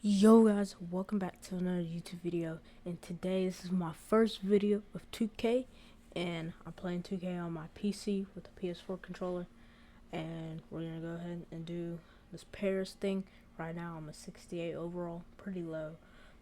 Yo guys, welcome back to another YouTube video, and today this is my first video of 2K, and I'm playing 2K on my PC with the PS4 controller, and we're gonna go ahead and do this Paris thing. Right now I'm a 68 overall, pretty low,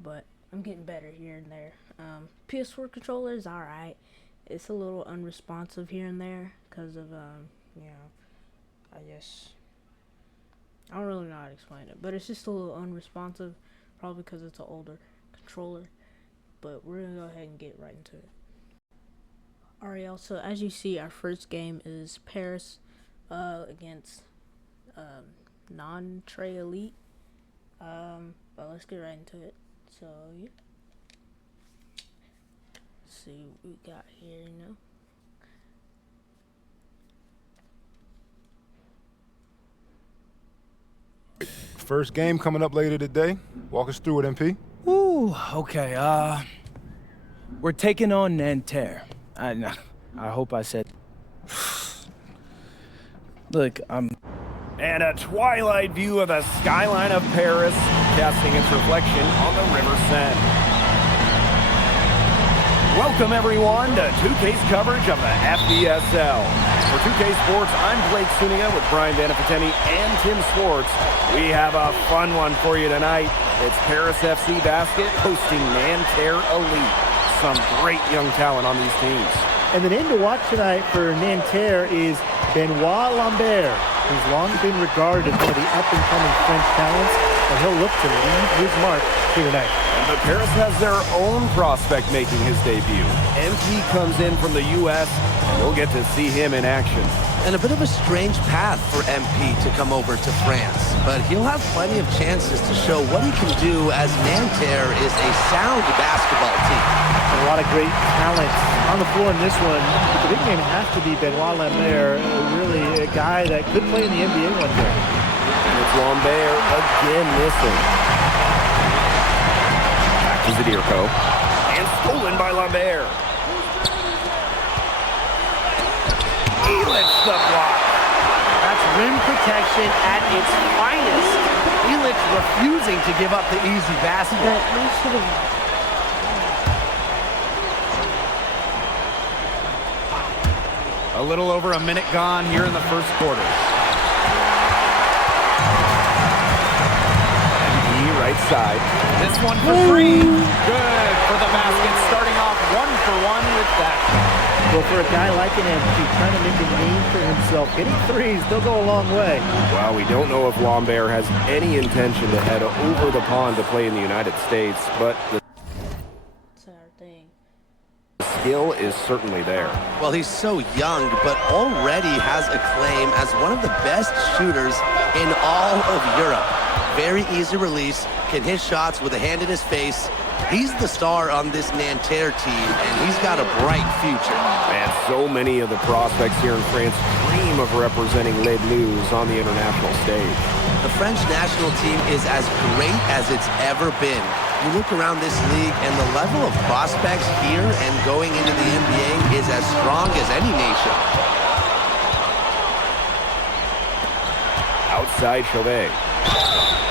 but I'm getting better here and there. PS4 controller is alright. It's a little unresponsive here and there because of I guess I don't really know how to explain it, but it's just a little unresponsive, probably because it's an older controller. But we're gonna go ahead and get right into it. Alright, y'all, so as you see, our first game is Paris against non-Trey Elite. But let's get right into it. So yeah, let's see what we got here. First game coming up later today. Walk us through it, MP. Ooh, okay, we're taking on Nanterre. I hope I said... Look, And a twilight view of the skyline of Paris, casting its reflection on the River Seine. Welcome, everyone, to 2K's coverage of the FDSL. For 2K Sports, I'm Blake Suniga with Brian Vanafiteni and Tim Swartz. We have a fun one for you tonight. It's Paris FC Basket hosting Nanterre Elite. Some great young talent on these teams. And the name to watch tonight for Nanterre is Benoit Lambert, who's long been regarded as one of the up-and-coming French talents, and he'll look to leave his mark here tonight. But Paris has their own prospect making his debut. MP comes in from the U.S., and we'll get to see him in action. And a bit of a strange path for MP to come over to France, but he'll have plenty of chances to show what he can do, as Nanterre is a sound basketball team. And a lot of great talent on the floor in this one. But the big name has to be Benoit Lambert, really a guy that could play in the NBA one day. And it's Lambert again missing. Back to Zadirko. And stolen by Lambert. He lets the block. That's rim protection at its finest. Elitch refusing to give up the easy basket. A little over a minute gone here in the first quarter. MP right side. This one for three. Good for the basket. Starting off 1-for-1 with that. Well, for a guy like an MP, trying to make a name for himself, hitting threes, they'll go a long way. Well, we don't know if Lambert has any intention to head over the pond to play in the United States, but the skill is certainly there. Well, he's so young, but already has a claim as one of the best shooters in all of Europe. Very easy release, can hit shots with a hand in his face. He's the star on this Nanterre team, and he's got a bright future. And so many of the prospects here in France dream of representing Les Bleus on the international stage. The French national team is as great as it's ever been. You look around this league, and the level of prospects here and going into the NBA is as strong as any nation. Outside Chauvet.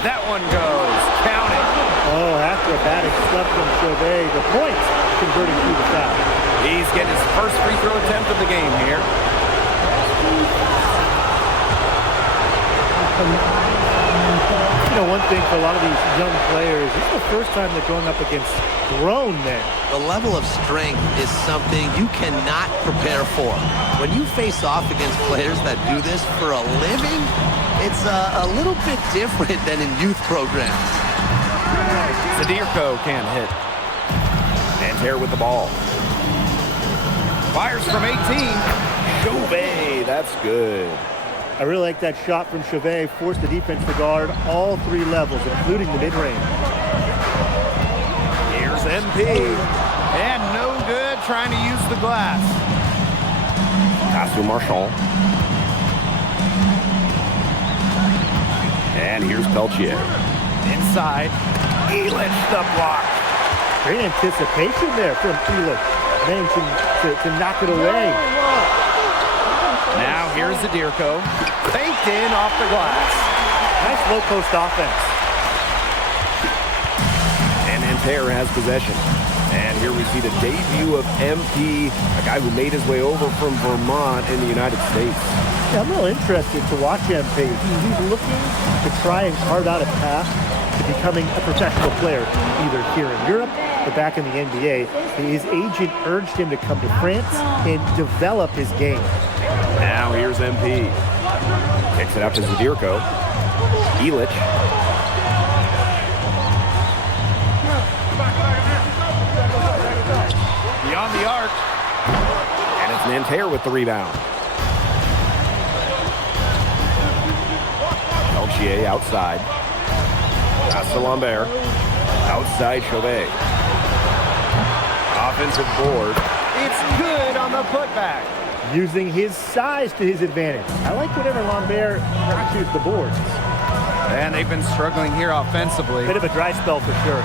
That one goes. Count it. Oh, acrobatic stuff from Chauvet. The point converting through the foul. He's getting his first free throw attempt of the game here. You know, one thing for a lot of these young players, this is the first time they're going up against grown men. The level of strength is something you cannot prepare for. When you face off against players that do this for a living, it's a little bit different than in youth programs. Zadirko can't hit. Nanterre with the ball. Fires from 18. Chauvet, that's good. I really like that shot from Chauvet. Forced the defense to guard all three levels, including the mid-range. Here's MP. And no good trying to use the glass. Pass to Marchand. And here's Peltier. Inside. Elitch the block. Great anticipation there from Elitch. Managing to knock it away. Now here's Zadirko. Faked in off the glass. Nice low post offense. Nanterre has possession. And here we see the debut of MP, a guy who made his way over from Vermont in the United States. Yeah, I'm real interested to watch MP. He's looking to try and carve out a path to becoming a professional player, either here in Europe or back in the NBA. His agent urged him to come to France and develop his game. Now here's MP. Kicks it out to Zadirko. Ilic. Beyond the arc. And it's Nanterre with the rebound. Peltier outside. Pass to Lambert. Outside Chauvet. Offensive board. It's good on the putback. Using his size to his advantage. I like whenever Lambert crashes the boards. And they've been struggling here offensively. Bit of a dry spell for sure.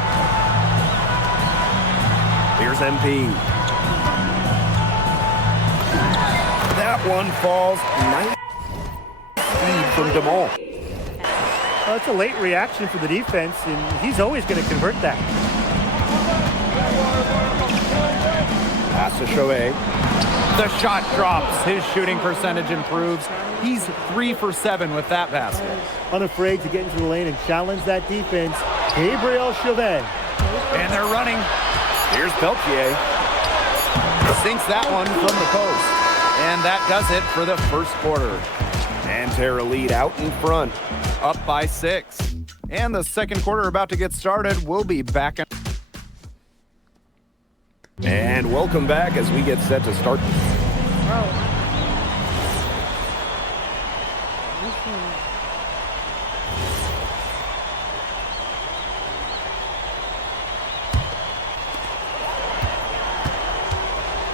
Here's MP. That one falls. Nice speed from DeMol. Well, it's a late reaction for the defense, and he's always going to convert that. Pass to Chauvet. The shot drops. His shooting percentage improves. He's 3 for 7 with that basket. Unafraid to get into the lane and challenge that defense, Gabriel Chauvet. And they're running. Here's Peltier. Sinks that one from the post. And that does it for the first quarter. Nanterre lead out in front. Up by 6. And the second quarter about to get started. We'll be back. And welcome back as we get set to start.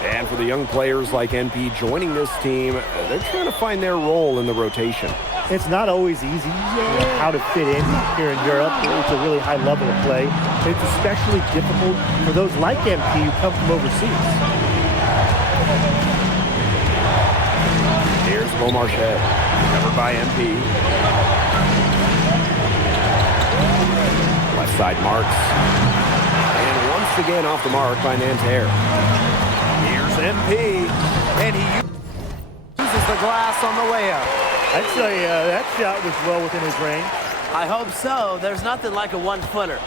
And for the young players like NP joining this team, they're trying to find their role in the rotation. It's not always easy how to fit in here in Europe. It's a really high level of play. It's especially difficult for those like MP who come from overseas. Here's Beaumarchais, covered by MP. Left side Marks. And once again off the mark by Nanterre. Here's MP, and he uses the glass on the way up. I'd say that shot was well within his range. I hope so. There's nothing like a one-footer.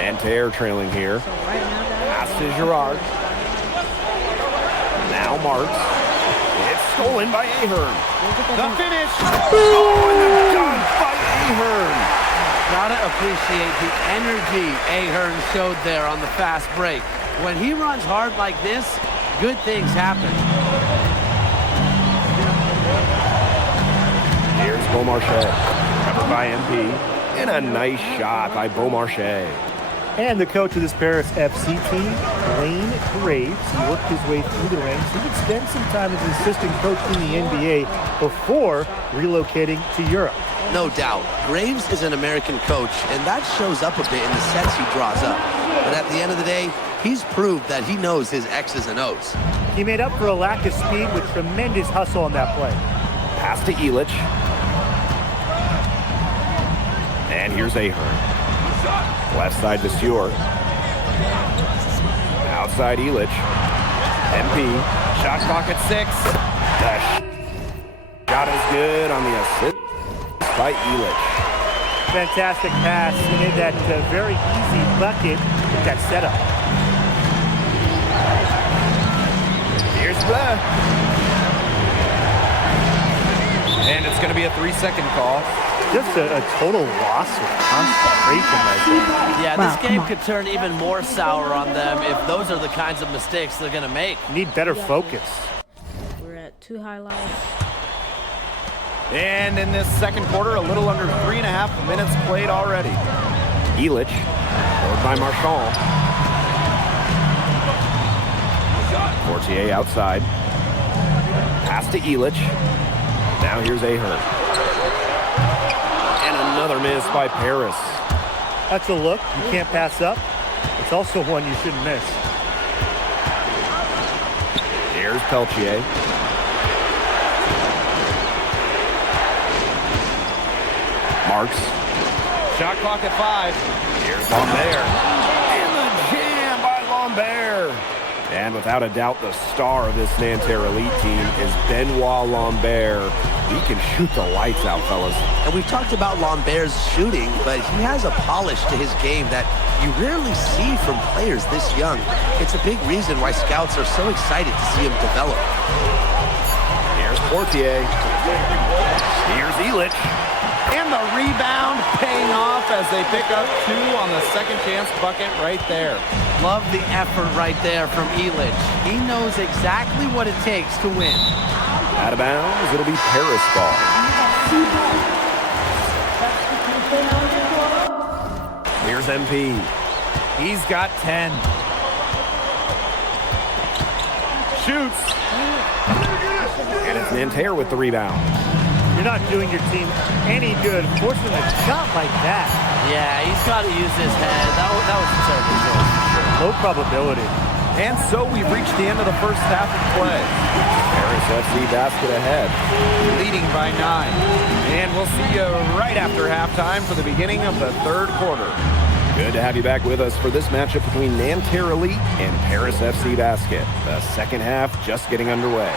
Nanterre trailing here. Pass to Girard. Now Marks. It's stolen by Ahern. The finish. Oh, and the dunk by Ahern. Gotta appreciate the energy Ahern showed there on the fast break. When he runs hard like this, good things happen. Here's Beaumarchais, covered by MP. And a nice shot by Beaumarchais. And the coach of this Paris FC team, Blaine Graves, he worked his way through the ranks. He would spend some time as an assistant coach in the NBA before relocating to Europe. No doubt. Graves is an American coach, and that shows up a bit in the sets he draws up. But at the end of the day, he's proved that he knows his X's and O's. He made up for a lack of speed with tremendous hustle on that play. Pass to Ilic. And here's Ahern. Left side to Stewart. Outside Ilic. MP. Shot clock at 6. The shot is good on the assist by Ilic. Fantastic pass. He made that very easy bucket with that setup. Here's Bleu. And it's going to be a 3-second call. Just a total loss of concentration right there. Yeah, Wow, this game come on. could turn even more sour on them if those are the kinds of mistakes they're gonna make. Need better focus. We're at 2 highlights. And in this second quarter, a little under 3.5 minutes played already. Ilic. Followed by Marchand. Fortier outside. Pass to Ilic. Now here's Ahern. And another miss by Paris. That's a look you can't pass up. It's also one you shouldn't miss. Here's Peltier. Marks. Shot clock at 5. Here's one there. And the Lambert. And without a doubt, the star of this Nanterre Elite team is Benoit Lambert. He can shoot the lights out, fellas. And we've talked about Lambert's shooting, but he has a polish to his game that you rarely see from players this young. It's a big reason why scouts are so excited to see him develop. Here's Portier. Here's Elich. And the rebound paying off as they pick up 2 on the second chance bucket right there. Love the effort right there from Elich. He knows exactly what it takes to win. Out of bounds, it'll be Paris ball. Here's MP. He's got 10. Shoots. And it's Nanterre with the rebound. You're not doing your team any good forcing a shot like that. Yeah, he's got to use his head. That was a terrible choice. Low probability. And so we've reached the end of the first half of play. Paris FC basket ahead. Leading by 9. And we'll see you right after halftime for the beginning of the third quarter. Good to have you back with us for this matchup between Nanterre Elite and Paris FC Basket. The second half just getting underway.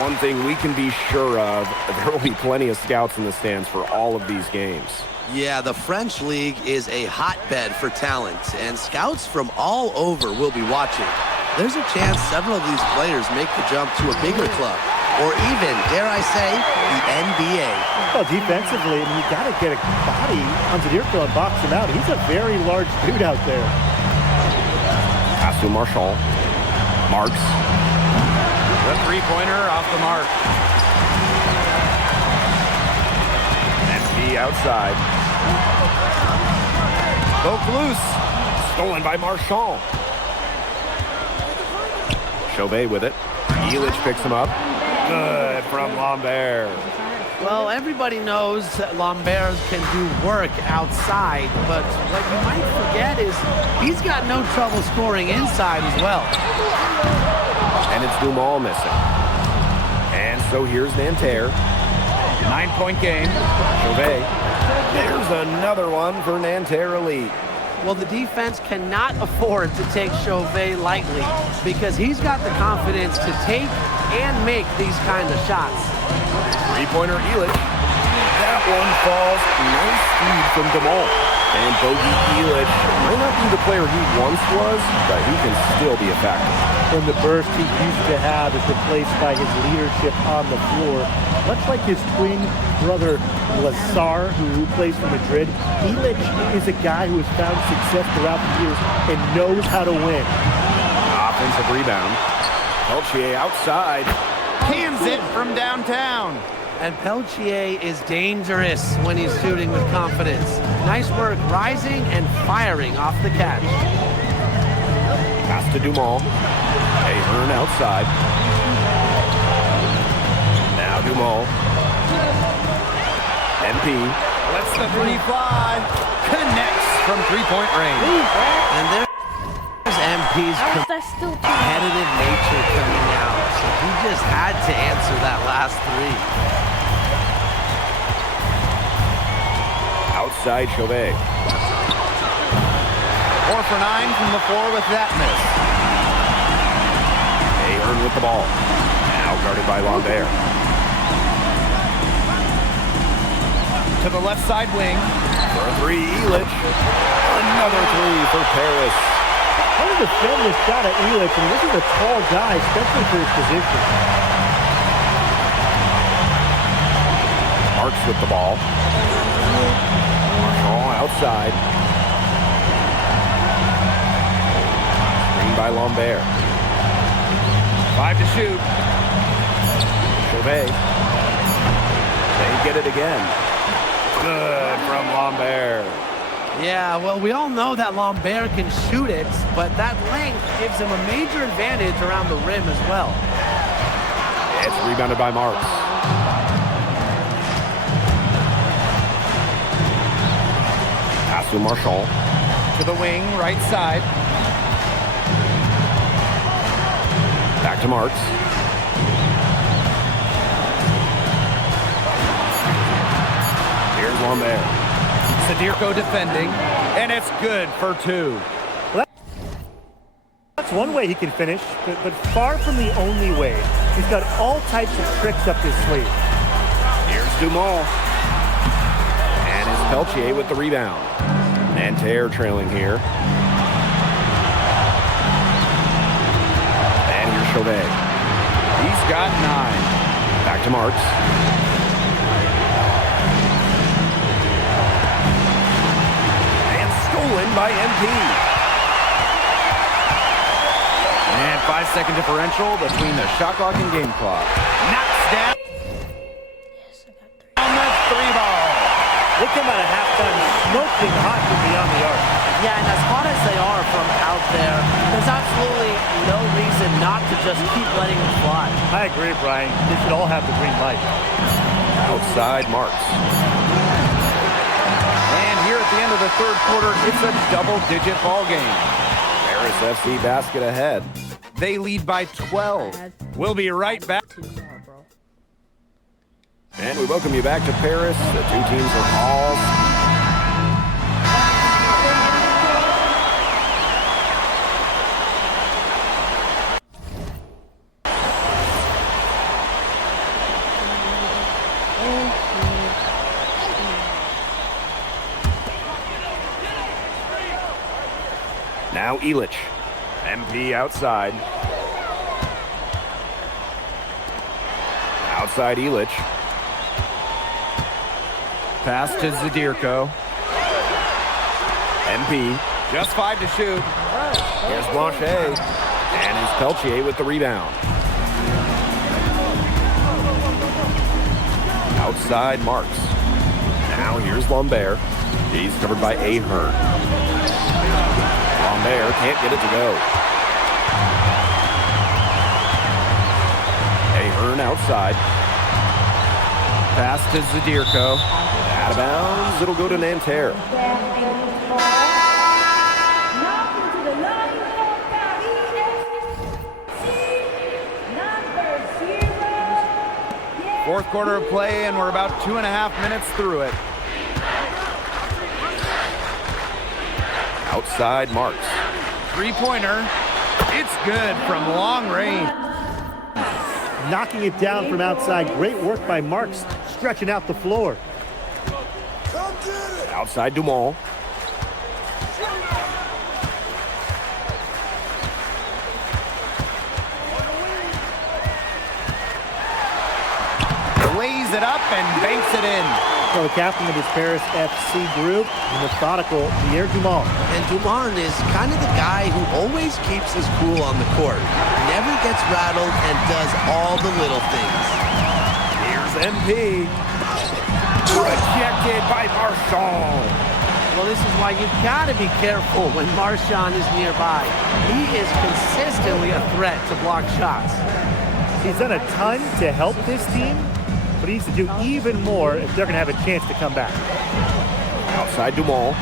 One thing we can be sure of, there will be plenty of scouts in the stands for all of these games. Yeah, the French League is a hotbed for talent, and scouts from all over will be watching. There's a chance several of these players make the jump to a bigger club, or even, dare I say, the NBA. Well, defensively, I mean, you got to get a body on Zadirko and box him out. He's a very large dude out there. Pass to Marchand. Marks. The three-pointer off the mark. MP outside. Poke loose. Stolen by Marchand. Chauvet with it. Elich picks him up. Good from Lambert. Well, everybody knows that Lambert can do work outside, but what you might forget is he's got no trouble scoring inside as well. And it's Dumal missing. And so here's Nanterre. 9-point game. Chauvet. There's another one for Nanterre Elite. Well, the defense cannot afford to take Chauvet lightly because he's got the confidence to take and make these kinds of shots. Three-pointer Elich. That one falls. Nice speed from Dumal. And Bogey Elich might not be the player he once was, but he can still be a factor. When the burst he used to have is replaced by his leadership on the floor. Much like his twin brother Lazar, who plays for Madrid, Elich is a guy who has found success throughout the years and knows how to win. Offensive rebound. Peltier outside. Cans it from downtown. And Peltier is dangerous when he's shooting with confidence. Nice work rising and firing off the catch. Pass to Dumal. Ahern outside. Now Dumal. MP. Lets the three fly. Connects from three-point range. And there's MP's How is that still too competitive nature coming out. So he just had to answer that last three. Outside Chauvet. 4 for 9 from the floor with that miss. Ahern with the ball. Now guarded by Lambert. To the left side wing. For a three, Elich. Another three for Paris. How to defend this shot at Elich? I mean, this is a tall guy, especially for his position. Marks with the ball. Marchand outside. Screen by Lambert. 5 to shoot. Chauvet. They get it again. Good from Lambert. Yeah, well, we all know that Lambert can shoot it, but that length gives him a major advantage around the rim as well. It's rebounded by Marks. Pass to Marchand. To the wing, right side. Back to Marks. Here's Lambert. Zadirko defending, and it's good for 2. It's one way he can finish, but far from the only way. He's got all types of tricks up his sleeve. Here's Dumont. And it's Peltier with the rebound. Nanterre trailing here. And here's Chauvet. He's got 9. Back to Marks. And stolen by MP. And 5-second differential between the shot clock and game clock. Knocks down Yes, I got 3. on the 3-ball. They come out of halftime smoking hot from beyond the arc. Yeah, and as hot as they are from out there, there's absolutely no reason not to just keep letting them fly. I agree, Brian. They should all have the green light. Outside Marks. And here at the end of the third quarter, it's a double-digit ball game. Paris FC basket ahead. They lead by 12. We'll be right back. 2 more, bro. And we welcome you back to Paris. The two teams are all... Now Elich. MP outside. Outside Elich. Pass to Zadirko. MP. Just 5 to shoot. Here's Blanchet. And it's Peltier with the rebound. Outside Marks. Now here's Lambert. He's covered by Ahern. Lambert can't get it to go. Ahern outside. Pass to Zadirko. Out of bounds. It'll go to Nanterre. Fourth quarter of play, and we're about 2.5 minutes through it. Outside Marks. Three-pointer. It's good from long range. Knocking it down from outside. Great work by Marks, stretching out the floor. Outside Dumont. Lays it up and banks it in. So the captain of his Paris FC group, methodical Pierre Dumont. And Dumont is kind of the guy who always keeps his cool on the court. Never gets rattled and does all the little things. Here's MP. Rejected by Marchand. Well, this is why you've got to be careful when Marchand is nearby. He is consistently a threat to block shots. He's done a ton to help this team, but he needs to do even more if they're going to have a chance to come back. Outside Dumont.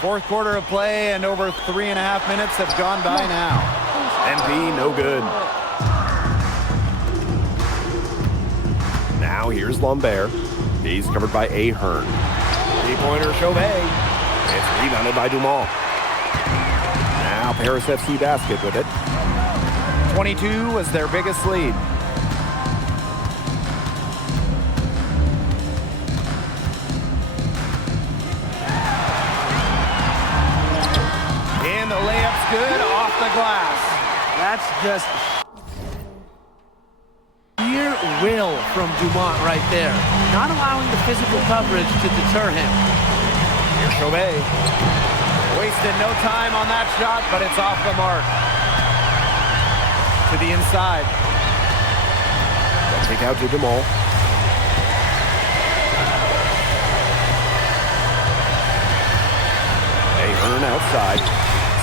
Fourth quarter of play, and over 3.5 minutes have gone by now. MP, no good. Now here's Lambert. He's covered by Ahern. Three-pointer Chauvet. It's rebounded by Dumont. Now Paris FC basket with it. 22 was their biggest lead. And the layup's good off the glass. That's just sheer will from Dumont right there. Not allowing the physical coverage to deter him. Here's Chauvet. Wasted no time on that shot, but it's off the mark. To the inside. They'll take out to Dumont. Ahern outside.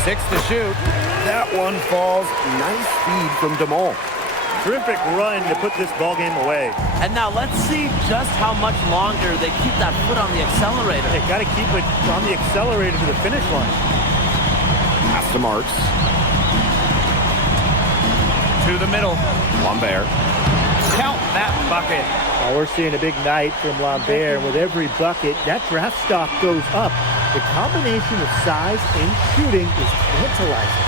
6 to shoot. That one falls. Nice feed from Dumont. Terrific run to put this ball game away. And now let's see just how much longer they keep that foot on the accelerator. They got to keep it on the accelerator to the finish line. Pass to Marks. To the middle. Lambert. Count that bucket. We're seeing a big night from Lambert, and with every bucket, that draft stock goes up. The combination of size and shooting is tantalizing.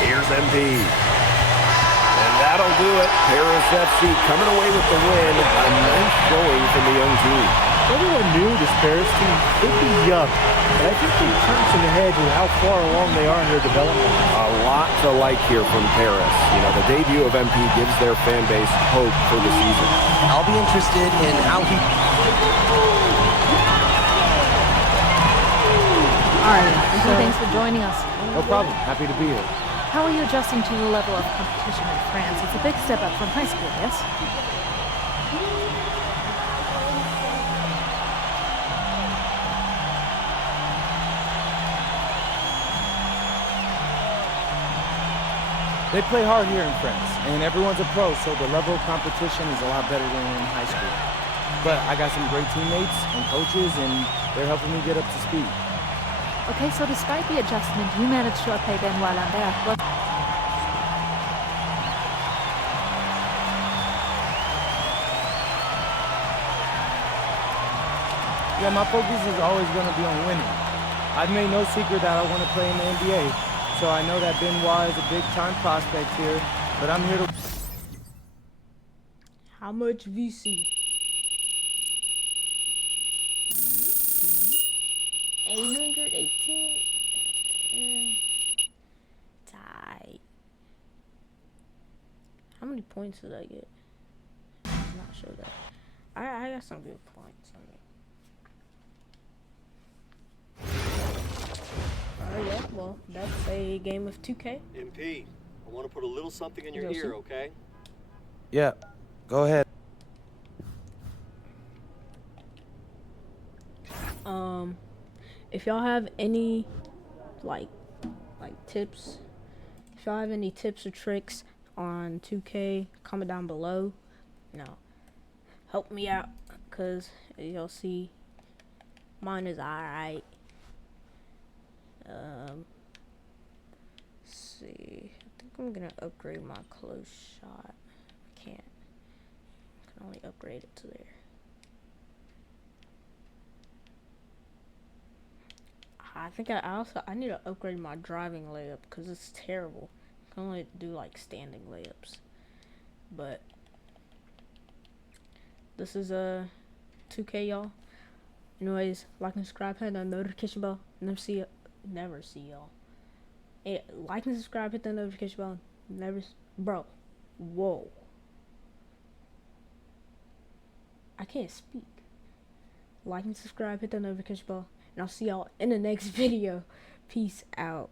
Here's MP. And that'll do it. Paris FC coming away with the win. A nice showing from the young team. Everyone knew this Paris team could be young, but I think they've turned some heads with how far along they are in their development. A lot to like here from Paris. You know, the debut of MP gives their fan base hope for the season. I'll be interested in how he... All right, so Thanks for joining us. No problem. Happy to be here. How are you adjusting to the level of competition in France? It's a big step up from high school, yes? They play hard here in France, and everyone's a pro, so the level of competition is a lot better than in high school. But I got some great teammates and coaches, and they're helping me get up to speed. Okay, so despite the adjustment, you managed to outplay Benoit Lambert. What? Yeah, my focus is always going to be on winning. I've made no secret that I want to play in the NBA, so I know that Benoit is a big-time prospect here, but I'm here to... how much VC? 818. Tie. How many points did I get? I'm not sure that. I got some good points on me. Alright, yeah, well, that's a game of 2K. MP, I want to put a little something in your Yes, ear, sir. okay? Yeah, go ahead. If y'all have any like tips, if y'all have any tips or tricks on 2K, comment down below. You know, help me out, cause you'll see mine is alright. See, I think I'm gonna upgrade my close shot. I can only upgrade it to there. I think I need to upgrade my driving layup because it's terrible. I can only do like standing layups. But this is a 2K, y'all. Anyways, like and subscribe, hit that notification bell. Never see y'all. Hey, like and subscribe, hit that notification bell. Bro, whoa. I can't speak. Like and subscribe, hit that notification bell. And I'll see y'all in the next video. Peace out.